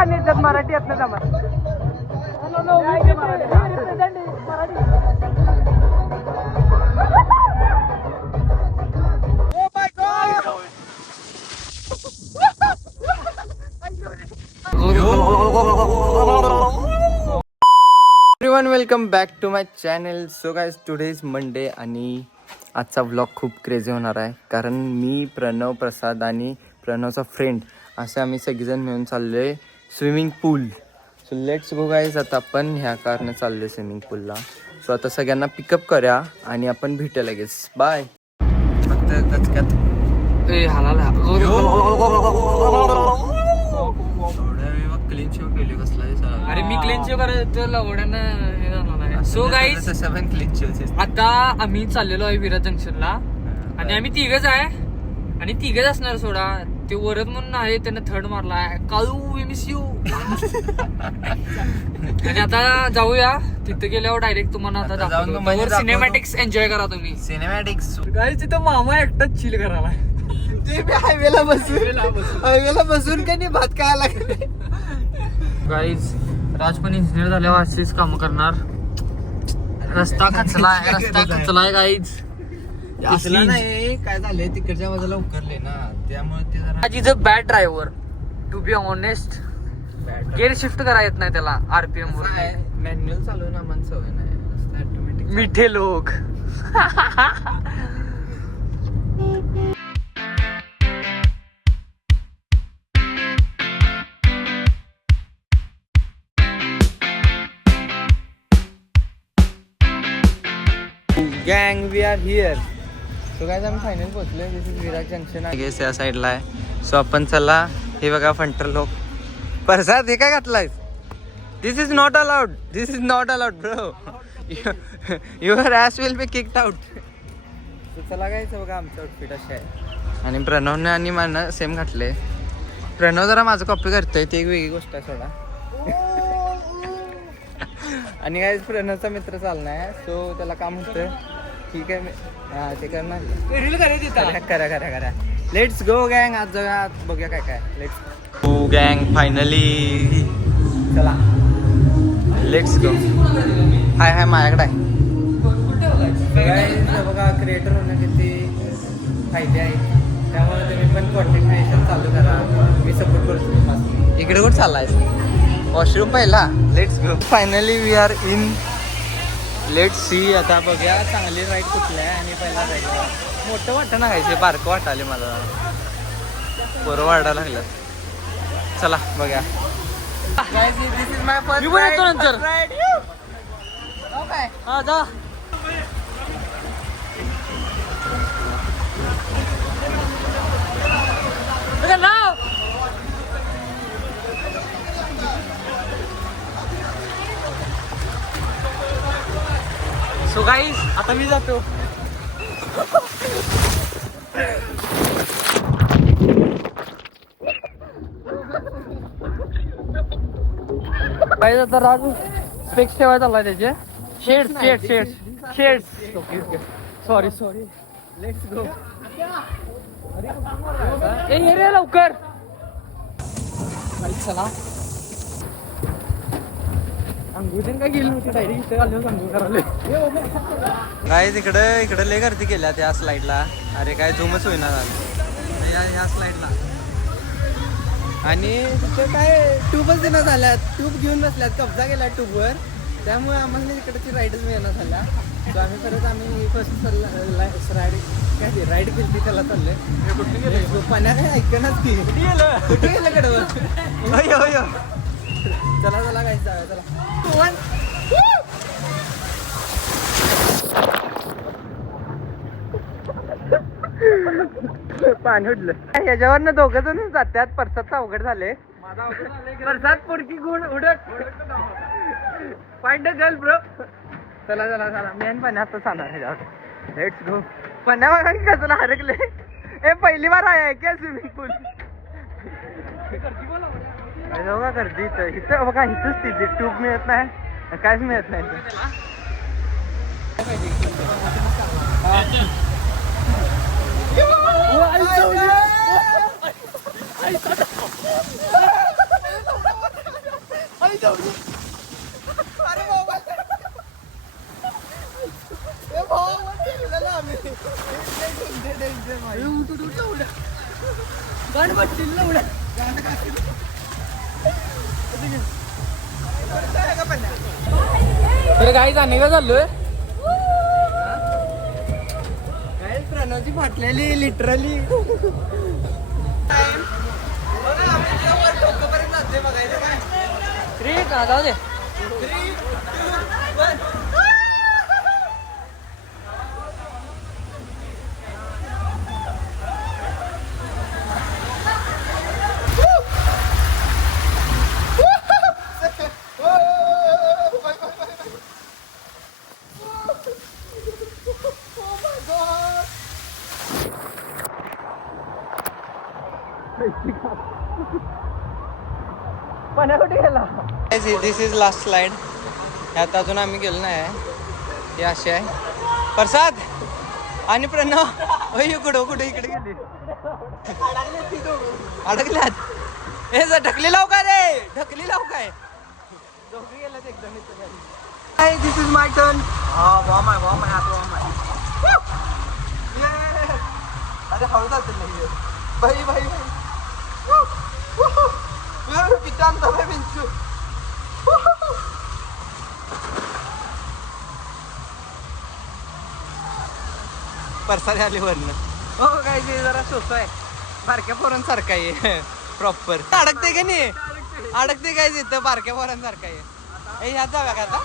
गाणी येतात मराठी येत नाही आम्हाला. Everyone welcome back to my channel. So guys today is Monday आणि आजचा व्लॉग खूप क्रेझी होणार आहे कारण मी प्रणव, प्रसाद आणि प्रणवचा फ्रेंड असे आम्ही सगळेजण मिळून चाललो आहे swimming pool. So let's go guys. आता आपण ह्या कारने चाललो आहे स्विमिंग पूलला. सो आता सगळ्यांना पिकअप करूया आणि आपण भेटूया लगेच. बाय. फक्त कचक्यात क्लीन शेव केली कसला. अरे मी क्लीन शेव करायचं लवड्यानं. सो गाईज क्लीन शेव आता आम्ही चाललेलो आहे विराज जंक्शनला आणि आम्ही तिघच आहे आणि तिघच असणार. सोडा ते वरद म्हणून आहे त्यानं थर्ड मारलाय. Kalu we miss you. आणि आता जाऊया तिथे गेल्यावर डायरेक्ट तुम्हाला आता दाखवतो. सिनेमॅटिक्स एन्जॉय करा तुम्ही. सिनेमॅटिक्स गाईज तिथं मामा एकटाच चिल करायला. ते हायवेला बसून का नाही भात खायला लागले. गाईज राज पण इंजिनियर झाल्यावर अशीच कामं करणार. रस्ता खचलाय गाईज. असला नाही काय झालंय तिकडच्या बाजूला उकरले ना त्यामुळे ते जरा आज is a bad driver to be honest. Gear shift करा येत नाही त्याला आरपीएम वर. मॅन्युअल चालू ना मन सवय नाही ऑटोमॅटिक. मिठे लोक. गँग we are here. So guys आम्ही फायनल पोहोचलोय. दिस इज विराज जंक्शन आहे गेस या साईडला आहे. सो आपण चला. हे बघा फंटर लोक. प्रसाद हे काय घातलाय. This is not allowed. This is not allowed bro. Your ass will be kicked out. So चला गायचं बघा आमचं आउटफिट असे आहे आणि प्रणवने आणि मला सेम घातले. प्रणव जरा माझं कॉपी करतोय ती एक वेगळी गोष्ट आहे सोडा. आणि काय प्रणवचा मित्र चाललाय. सो त्याला काम होतं. ठीक आहे हा ते करणार. करा लेट्स गो गँग. आज जाऊया बघूया काय काय. लेट्स गो गँग फायनली. चला लेट्स गो. हाय माझ्याकडे आहे. बघा क्रिएटर होणं किती फायदे आहेत. त्यामुळे तुम्ही पण कॉन्टेंट क्रिएशन चालू करा. मी सपोर्ट करतो तुम्हाला. इकडे कुठं चाललाय. वॉशरूम पहिला. Let's go. Finally we are in. Let's see. आता बघूया चांगली राईड कुठली आहे. आणि पहिला राईड मोठं वाटतं ना खायचे बारकं वाटाले मला. बरं वाटायला लागलं. चला बघूया. दिस इज माय फर्स्ट राईड. हा जा. सो गाईज आता मी जातो. आता राजू स्पेक्स ठेवायचा चाललाय त्याचे. शेड्स. Sorry let's go. ये रे लवकर. चला अंगुठीन काय गेली नव्हती. डायरेक्ट इथे आल्यावर अंगुळ करायला. गाईज इकडे लय गर्दी केल्या त्या स्लाइडला. अरे काय झूमच होईना झालं या स्लाइडला. आणि तिथं काय ट्यूबच देण्यात झाल्यात. ट्यूब घेऊन बसल्यात. कब्जा केला ट्यूबवर. त्यामुळे आम्हाला इकडची राईडच मिळणार झाल्या. सो आम्ही फर्स्ट राईड केली त्याला चाललोय. कुठे गेलं पाण्या काय ऐकणच की कुठे गेलं कडवं. चला काय चला. पाणी उडलं. ह्याच्यावरनं दोघं जण जात्यात. परसादचं अवघड झाले. परसाद पुरकी गुण उडत. Find a girl bro. चला मी आणि पाण्या आता सांगणार ह्याच्यावर. Let's go. पाण्या बघा की कसं हरकले. हे पहिली बार आहे क्या स्विमिंग पूल. बघा गर्दी इथं बघा. इथंच तिथे ट्यूब मिळत नाही काहीच मिळत नाही. तर काही जाणे का चाललोय काय प्रणवची फाटलेली लिटरली जाऊ दे पण कुठे गेला दिस इज लास्ट स्लाइड यात अजून आम्ही गेलो नाही हे असे आहे प्रसाद आणि प्रणव कुठं कुठे इकडे गेले अडकल्यात हे ढकली लाव काय रे ढकली लाव काय दोघे गेल्यात एकदम दिस इज माय टर्न अरे हळू जाते नाही भाई भाई भाई पितांत बिंचू परसाने आले वरनं हो काय ते जरा सोपं आहे बारक्या पोरांसारखं आहे प्रॉपर अडकते का नाही अडकते काय तिथं बारक्या पोरांसारखं आहे हे ह्यात जाऊया का आता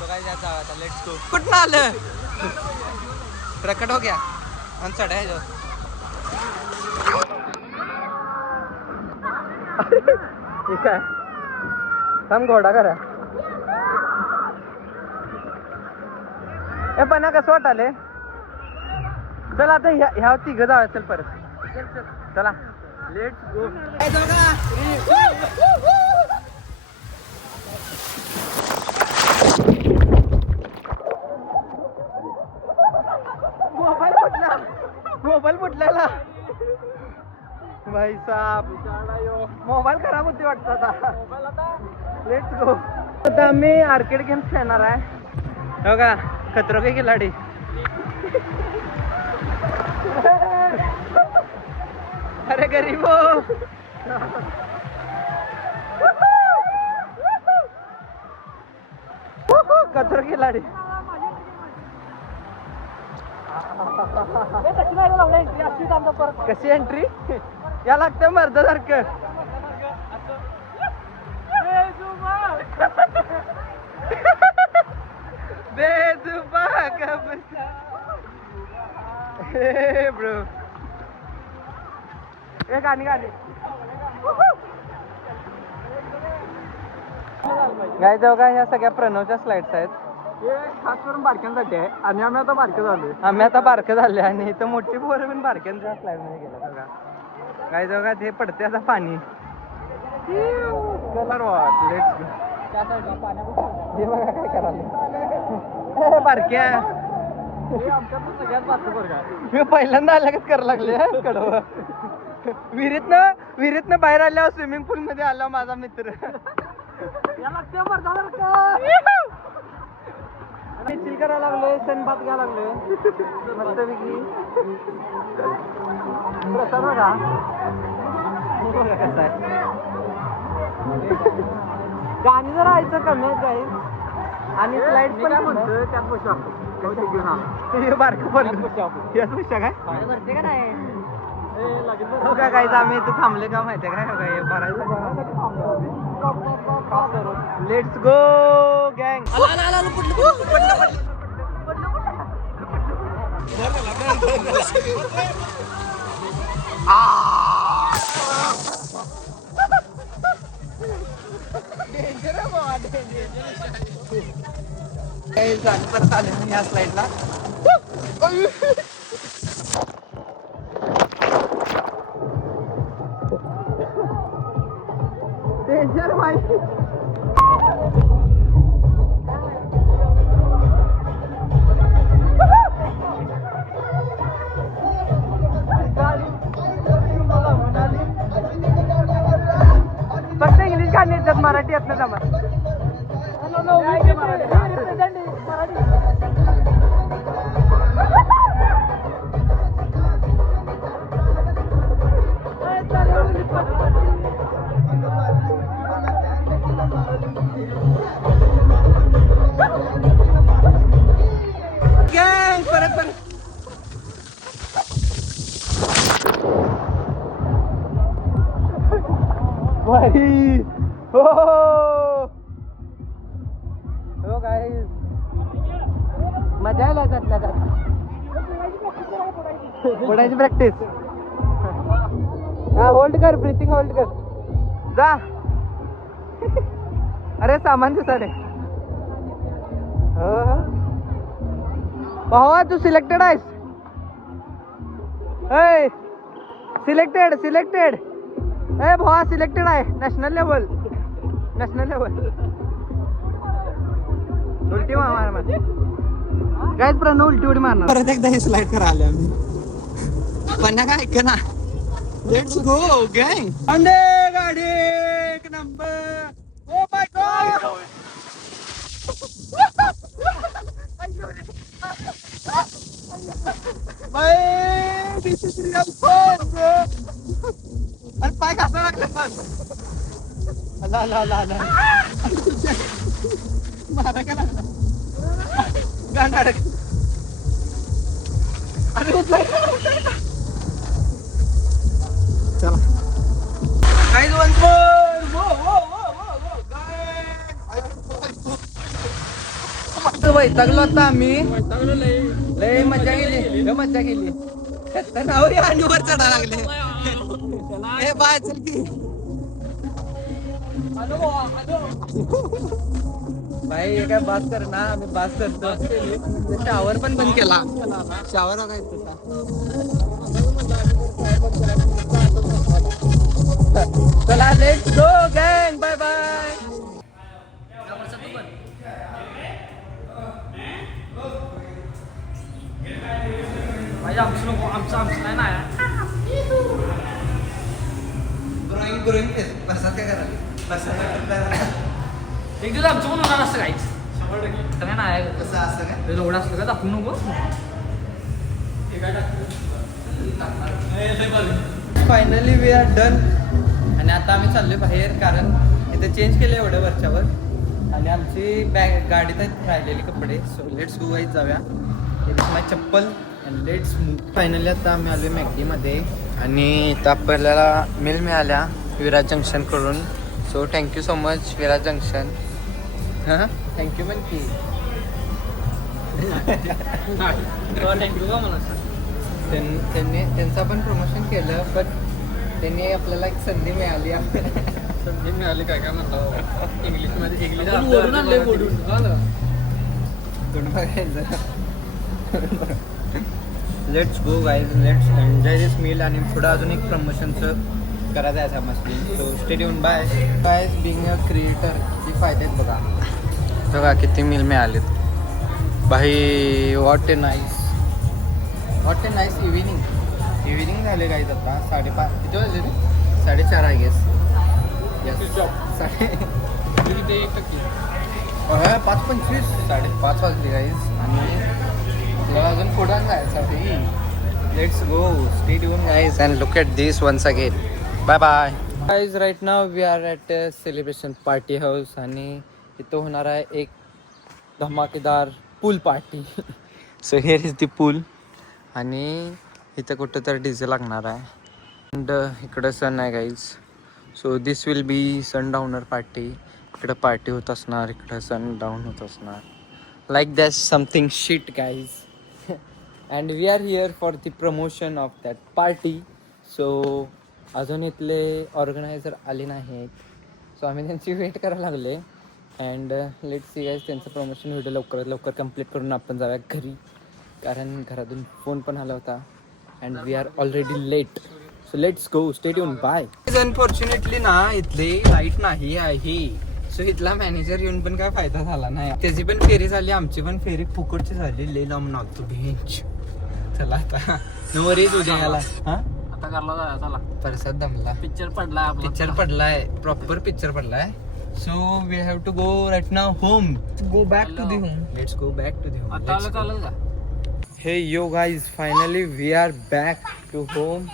तो काय ह्यात जाऊया आता लेट्स गो कुठं आलं प्रकट हो गया आणि चढ आहे ठीक आहे थांब घोडा करा हे पण कसं वाटाले चल आता ह्या तिघ जाऊया चल परत चला लेट्स गो मोबाईल फुटलेला भाई साहब मोबाईल खराब होती वाटतं आता लेट्स गो आता आम्ही आर्केड गेम्स खेळणार आहे बघा खतरो के खिलाडी अरे गरीबो खतरो खिलाडी कशी एंट्री या लागते मर्दासारखं बेजुबा ब्रो हे गाणी गाणी काय जाऊ का ह्या सगळ्या प्रणवच्या स्लाइड्स आहेत हे खास करून बारक्यांसाठी आहे आणि आम्ही आता बारके झालो आम्ही आता बारके झाले आणि इथं मोठी पोरं पण बारक्यांच्या स्लाइड मध्ये गेलं बघा काय जाऊ का ते पडते आता पाणी कलर वॉट लेट्स हे बघा काय करायला बारक्या सगळ्यात बारकं बरं मी पहिल्यांदा आल्यागत करायला लागले कडवं विहिरीतनं बाहेर आल्यावर स्विमिंग पूल मध्ये आला माझा मित्र चिल करायला लागलोय सनबात घ्यायला लागलोय मस्तपैकी प्रसाद बघा कसं आहे गाणी जर राहायचं कमी आहेत काही आणि स्लाइड पण म्हणतो त्यात बसू बारकं पण याच बसू काय भरते का नाही हो का काहीच आम्ही इथे थांबले का माहितीये काय काय भरायचं लेट्स गो गँग परत आले मी या स्लाइडला डेंजर माहिती फक्त इंग्लिश गाणी येतात मराठी येत नाही आम्हाला भाई हो हो गाईज मजा आला त्यातल्या त्यात पुढायची प्रॅक्टिस हा होल्ड कर ब्रीथिंग होल्ड कर जा अरे सामान दिसाडे भावा तू सिलेक्टेड आहेस सिलेक्टेड ए भावा सिलेक्टेड आहे नॅशनल लेवल उलटी मार काय प्रणव उलटी मारणार परत एकदा हे स्लाइड करा आले आम्ही पण काय ऐक ना लेट्स गो गँग अंडे गाडी एक number oh my god bye this is real fun अरे पाय घासा लागले पण ला मारा का लागला गांड अडक अरे उचलाय चला गाइस वन्स मोर वो वैतागलो आता आम्ही लय मजा गेली नावर आणि वर चढा लागले हे बाय चल की भाई हे काय बास कर ना आम्ही बास करतो शावर पण बंद केला शावर काय चला लेट्स गो गँग बाय बाय आमचं नाही ड्रॉइंग बसा काय करायला एक दिवस आमचं पण होणार असतं काहीच काय नाही कसं असं काय एवढं असलं का दाखवू नको फायनली वी आर डन आणि आता आम्ही चाललोय बाहेर कारण इथे चेंज केलं एवढं वरच्यावर आणि आमची बॅग गाडीत राहिलेले कपडे सो लेट्स गो वाईज जाऊया माय चप्पल अँड लेट्स मूव फायनली आता आम्ही आलो मॅगडीमध्ये आणि इथं आपल्याला मिल मिळाल्या विराज जंक्शन कडून so thank you so much Viraj junction हां थँक्यू पण की थँक्यू का मला त्यांनी त्यांचं पण प्रमोशन केलं पण त्यांनी आपल्याला एक संधी मिळाली संधी मिळाली काय म्हणतो इंग्लिशमध्ये let's go guys let's enjoy this meal आणि पुढं अजून एक प्रमोशनचं करायचं आहे मस्ती so stay tune by being a creator किती फायदे आहेत बघा किती मील मिळालेत भाई व्हॉट ए नाईस इव्हिनिंग झाले गाईज आता 5:30 किती वाजले रे 4:30 आय गेस होय 5:25 5:30 वाजले गाईज आणि आपल्याला अजून पुढं जायचं let's go stay tune guys and look at this once again bye bye guys right now we are at celebration party house आणि इथं होणार आहे एक धमाकेदार pool party so here is the pool आणि इथं कुठं तर डीजे लागणार आहे अँड इकडं सन आहे guys so this will be sundowner party इकडं पार्टी होत असणार इकडं सनडाऊन होत असणार like that something shit guys and we are here for the promotion of that party so अजून इथले ऑर्गनायझर आले नाहीत सो आम्ही त्यांची वेट करायला लागले अँड लेट सी गाईज त्यांचं प्रमोशन व्हिडिओ लवकरात लवकर कंप्लीट करून आपण जाऊया घरी कारण घरातून फोन पण आला होता and we are already late so let's go stay tune bye unfortunately ना इथली लाईट नाही आहे सो इथला मॅनेजर येऊन पण काय फायदा झाला नाही त्याची पण फेरी झाली आमची पण फेरी फुकटची झाली लई लांब नावतो बेंच चला आता नवरीच उद्या याला हा आता करला जाया चला परसाद दमला पिक्चर पडलाय प्रॉपर पिक्चर पडलाय so we have to go right now home go back to the home let's go back to the home आता आलं चालेल का हे yo guys finally we are back to home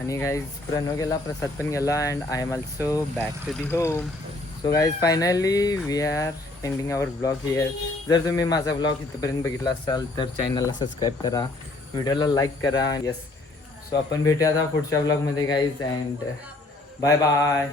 आणि गाईज प्रणव गेला प्रसाद पण गेला and I am also back to the home so guys finally we are ending our blog here जर तुम्ही माझा ब्लॉग इथपर्यंत बघितला असाल तर चॅनलला सबस्क्राईब करा व्हिडिओला लाईक करा येस सो आपण भेटूया आता पुढच्या ब्लॉगमध्ये गाईज अँड बाय बाय